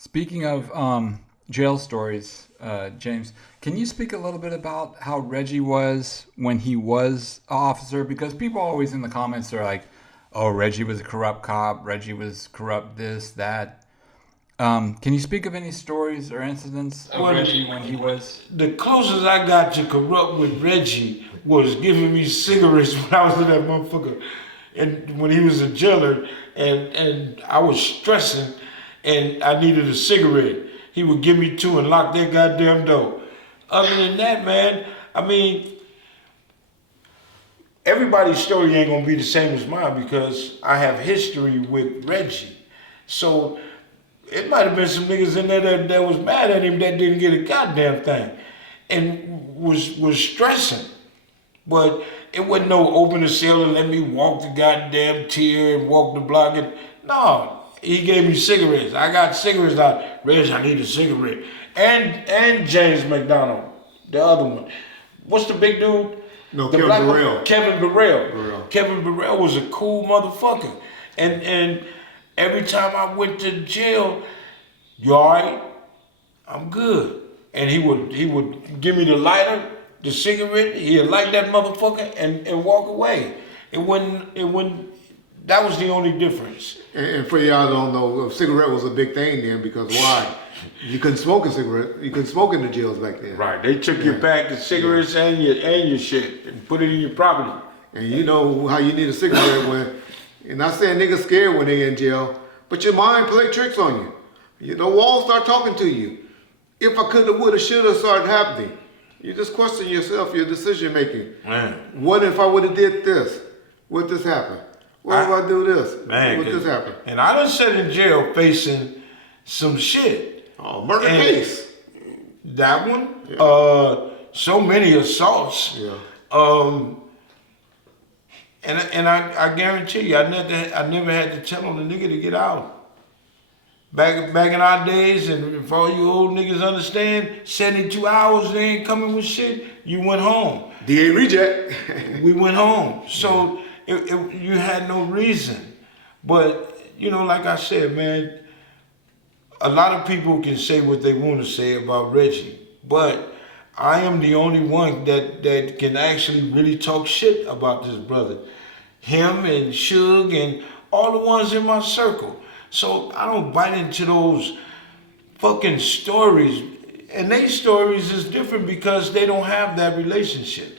Speaking of jail stories, James, can you speak a little bit about how Reggie was when he was an officer? Because people always in the comments are like, "Oh, Reggie was a corrupt cop. Reggie was corrupt. This, that." Can you speak of any stories or incidents of Well, Reggie when he was? the closest I got to corrupt with Reggie was giving me cigarettes when I was in that motherfucker, and when he was a jailer, and I was stressing, and I needed a cigarette. He would give me two and lock that goddamn door. Other than that, man, I mean, everybody's story ain't gonna be the same as mine because I have history with Reggie. So it might have been some niggas in there that was mad at him that didn't get a goddamn thing and was stressing. But it wasn't no open the cell and let me walk the goddamn tier and walk the block. And no, he gave me cigarettes. I got cigarettes out. Reg, I need a cigarette. And James McDonald, the other one. What's the big dude? No, The Kevin black one? Burrell. Kevin Burrell. Burrell. Kevin Burrell was a cool motherfucker. And every time I went to jail, you alright? I'm good. And he would give me the lighter, the cigarette, he'd light that motherfucker and walk away. It wouldn't that was the only difference. And for y'all don't know, a cigarette was a big thing then because why? You couldn't smoke a cigarette. You couldn't smoke in the jails back then. Right. They took your pack of cigarettes and your shit and put it in your property. And you know how you need a cigarette when, and not saying niggas scared when they in jail, but your mind play tricks on you. The walls start talking to you. If I coulda, woulda, shoulda started happening. You just question yourself, your decision making. Man. What if I woulda did this? Would this happen? What if I do this? Man, Would this happen? And I done sat in jail facing some shit. Oh, murder And case. That one. Yeah. So many assaults. Yeah. And I guarantee you, I never had to tell on the nigga to get out. Back in our days, and for all you old niggas understand, 72 hours they ain't coming with shit. You went home. DA reject. We went home. So you had no reason. But like I said, man, a lot of people can say what they want to say about Reggie, but I am the only one that can actually really talk shit about this brother. Him and Suge and all the ones in my circle. So I don't bite into those fucking stories. And they stories is different because they don't have that relationship.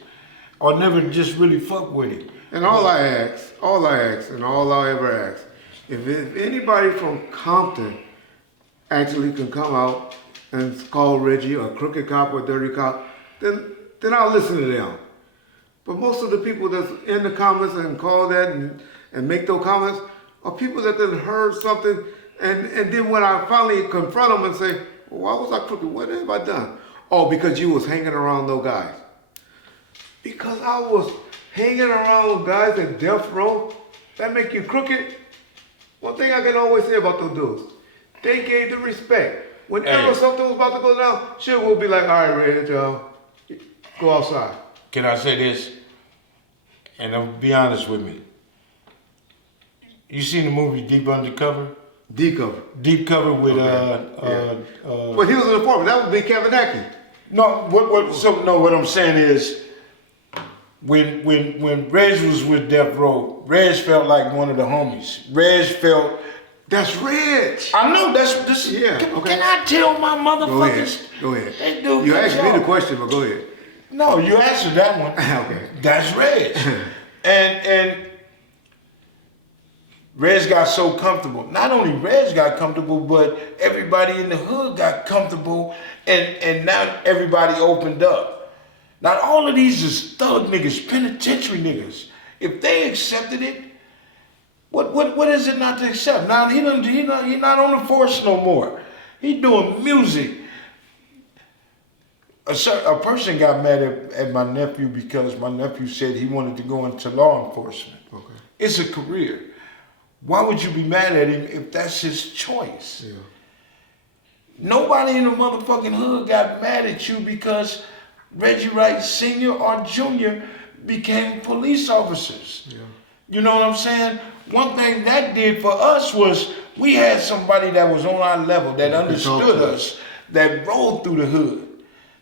Or never just really fuck with him. And all I ask, and all I ever ask, if anybody from Compton actually can come out and call Reggie a crooked cop or dirty cop, then I'll listen to them. But most of the people that's in the comments and call that and make those comments are people that then heard something and then when I finally confront them and say, well, why was I crooked? What have I done? Oh, because you was hanging around those guys. Because I was hanging around guys in death row, that make you crooked? One thing I can always say about those dudes, they gave the respect. Whenever something was about to go down, shit will be like, all right, Reg, go outside. Can I say this? And be honest with me. You seen the movie Deep Undercover? D cover. Deep Cover with But he was an informant. That would be Kevin Hackey. No, what I'm saying is when Reg was with Death Row, Reg felt like one of the homies. Reg felt That's Reg. I know that's Yeah, okay. Can I tell my motherfuckers? Go ahead. They do You good asked me job. the question, but go ahead. No, you answered that one. Okay. That's Reg. and Reg got so comfortable. Not only Reg got comfortable, but everybody in the hood got comfortable, and now everybody opened up. Now all of these is thug niggas, penitentiary niggas. If they accepted it, what is it not to accept? Now he not on the force no more. He doing music. A person got mad at my nephew because my nephew said he wanted to go into law enforcement. Okay. It's a career. Why would you be mad at him if that's his choice? Yeah. Nobody in the motherfucking hood got mad at you because Reggie Wright Sr. or Jr. became police officers. Yeah. You know what I'm saying? One thing that did for us was We had somebody that was on our level, that understood to us, that rolled through the hood.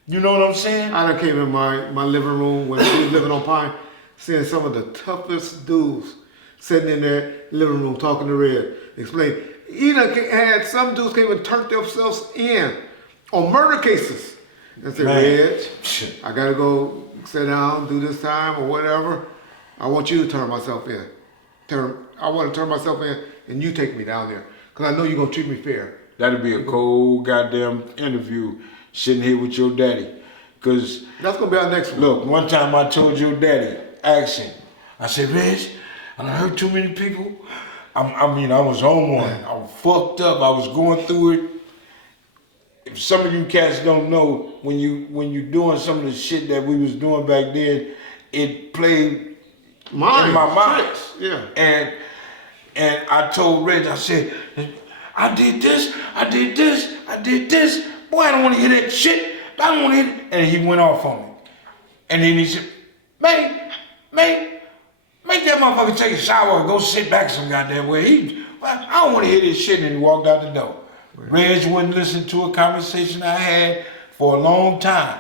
You know what I'm saying? I done came in my living room when we was living on Pine, seeing some of the toughest dudes sitting in their living room talking to Red. Explain. He done had some dudes came and turned themselves in on murder cases. And said, Red, I gotta go sit down, do this time or whatever. I want you to turn myself in. I want to turn myself in and you take me down there. Because I know you're going to treat me fair. That'd be a cold goddamn interview sitting here with your daddy. Because that's going to be our next one. Look, one time I told your daddy, asked him, I said, Reg, I done hurt too many people. I was on one. I was fucked up. I was going through it. If some of you cats don't know, when you doing some of the shit that we was doing back then, it played in my mind. Yeah. And I told Reg, I said, I did this. Boy, I don't want to hear that shit. I don't want to hear it. And he went off on me. And then he said, man, make that motherfucker take a shower and go sit back some goddamn way. I don't want to hear this shit. And he walked out the door. Reg wouldn't listen to a conversation I had for a long time.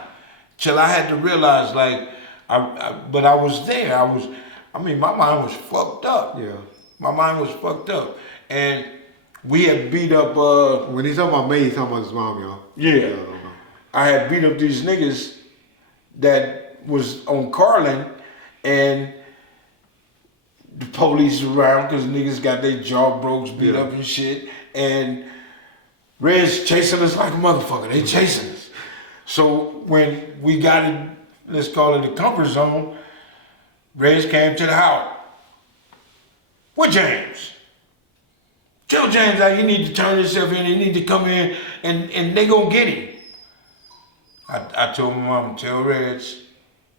Till I had to realize, but I was there. My mind was fucked up. Yeah. My mind was fucked up. And we had beat up, when he's talking about me, he's talking about his mom, y'all. Yeah. I had beat up these niggas that was on Carlin, and the police around because niggas got their jaw broke, beat up and shit. And Red's chasing us like a motherfucker. They chasing us. So when we got in, let's call it the comfort zone, Reg came to the house. What James? Tell James that he need to turn himself in, he need to come in and they gonna get him. I told my mom, tell Reg,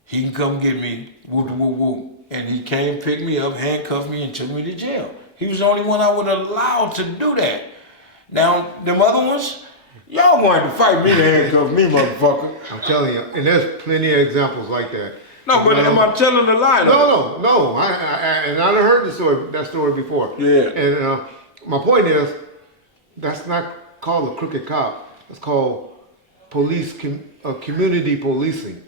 he can come get me, whoop whoop whoop. And he came, picked me up, handcuffed me, and took me to jail. He was the only one I would allow to do that. Now, them other ones, y'all wanted to fight me to handcuff me, motherfucker. I'm telling you, and there's plenty of examples like that. No, but am I telling the lie? No. I done heard that story before. Yeah. And my point is, that's not called a crooked cop. It's called community policing.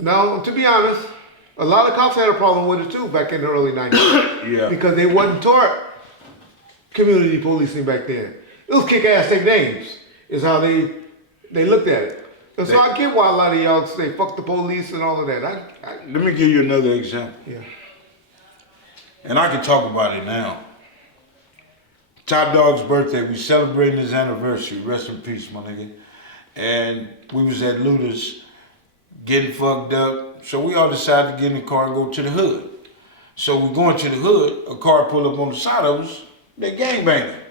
Now, to be honest, a lot of cops had a problem with it too back in the early 90s. Yeah. Because they wasn't taught community policing back then. It was kick ass, take names, is how they looked at it. And so I get why a lot of y'all say fuck the police and all of that. Let me give you another example. Yeah. And I can talk about it now. Top Dog's birthday, we celebrating his anniversary. Rest in peace, my nigga. And we was at Luda's getting fucked up. So we all decided to get in the car and go to the hood. So we going to the hood, a car pull up on the side of us, they gangbanging.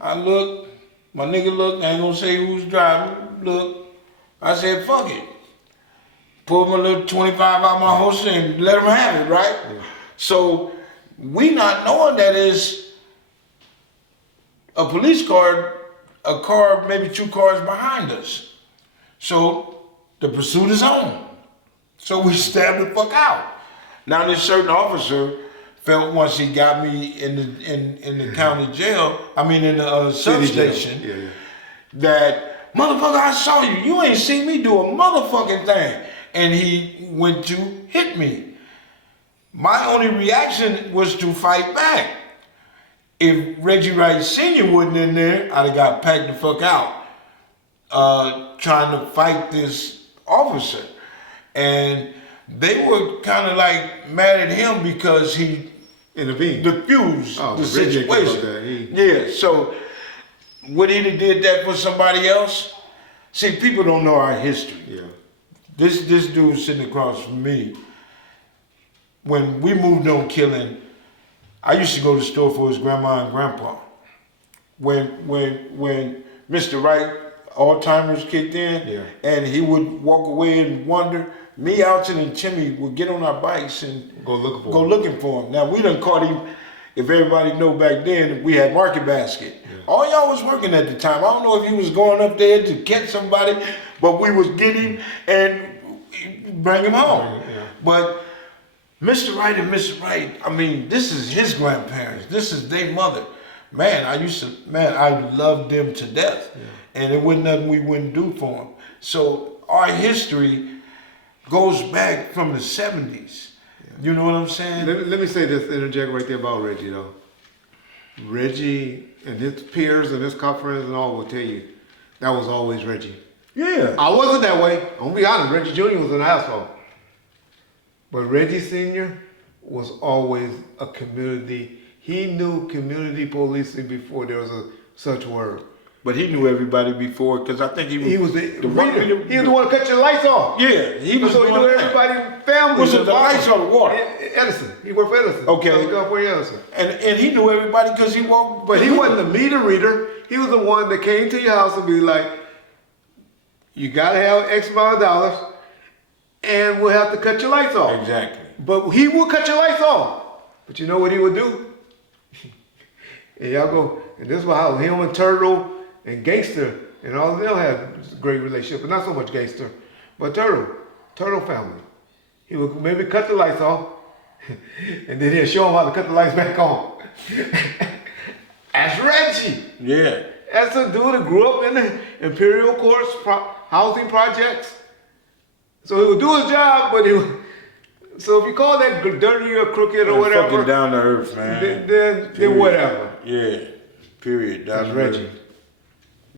I look, my nigga looked, I ain't gonna say who's driving, look. I said, fuck it. Pulled my little 25 out my holster and let him have it, right? Yeah. So we not knowing that is a police car, a car, maybe two cars behind us. So the pursuit is on. So we stabbed the fuck out. Now this certain officer felt once he got me in the county jail, in the substation, that motherfucker, I saw you. You ain't seen me do a motherfucking thing. And he went to hit me. My only reaction was to fight back. If Reggie Wright Sr. wasn't in there, I'd have got packed the fuck out trying to fight this officer. And they were kind of like mad at him because he diffused the situation. Yeah, so would he have did that for somebody else? See, people don't know our history. Yeah. This dude sitting across from me, when we moved on killing, I used to go to the store for his grandma and grandpa. When Mr. Wright, Alzheimer's kicked in, and he would walk away and wonder, me, Alton, and Timmy would get on our bikes and go looking for him. Now, we done caught him, if everybody know back then, we had Market Basket. Yeah. All y'all was working at the time. I don't know if he was going up there to catch somebody, but we was getting him and bring him home. Yeah. But Mr. Wright and Mr. Wright, I mean, this is his grandparents. This is their mother. Man, I loved them to death. Yeah. And it wasn't nothing we wouldn't do for them. So our history goes back from the 70s. Yeah. You know what I'm saying? Let me say this, interject right there about Reggie, though. Reggie and his peers and his cop friends and all will tell you, that was always Reggie. Yeah. I wasn't that way. I'm gonna be honest, Reggie Jr. was an asshole. But Reggie Sr. was always a community. He knew community policing before there was such word. But he knew everybody before, because I think he was the reader. He was the one to cut your lights off. Yeah, he was. So he knew everybody's family. Was it the lights or the water? Edison. He worked for Edison. Okay. For Edison. And he knew everybody because he walked. But he wasn't the meter reader. He was the one that came to your house and be like, you gotta have X amount of dollars, and we'll have to cut your lights off. Exactly. But he will cut your lights off. But you know what he would do? And y'all go, and this was how him and Turtle and Gangster and all of them had a great relationship, but not so much Gangster, but Turtle family. He would maybe cut the lights off, and then he'll show him how to cut the lights back on. That's Reggie. Yeah. That's a dude that grew up in the Imperial Courts housing projects. So he would do his job, but he would. So if you call that dirty or crooked or whatever, fucking down to earth, man. Then whatever. Yeah. Period. That's Reggie.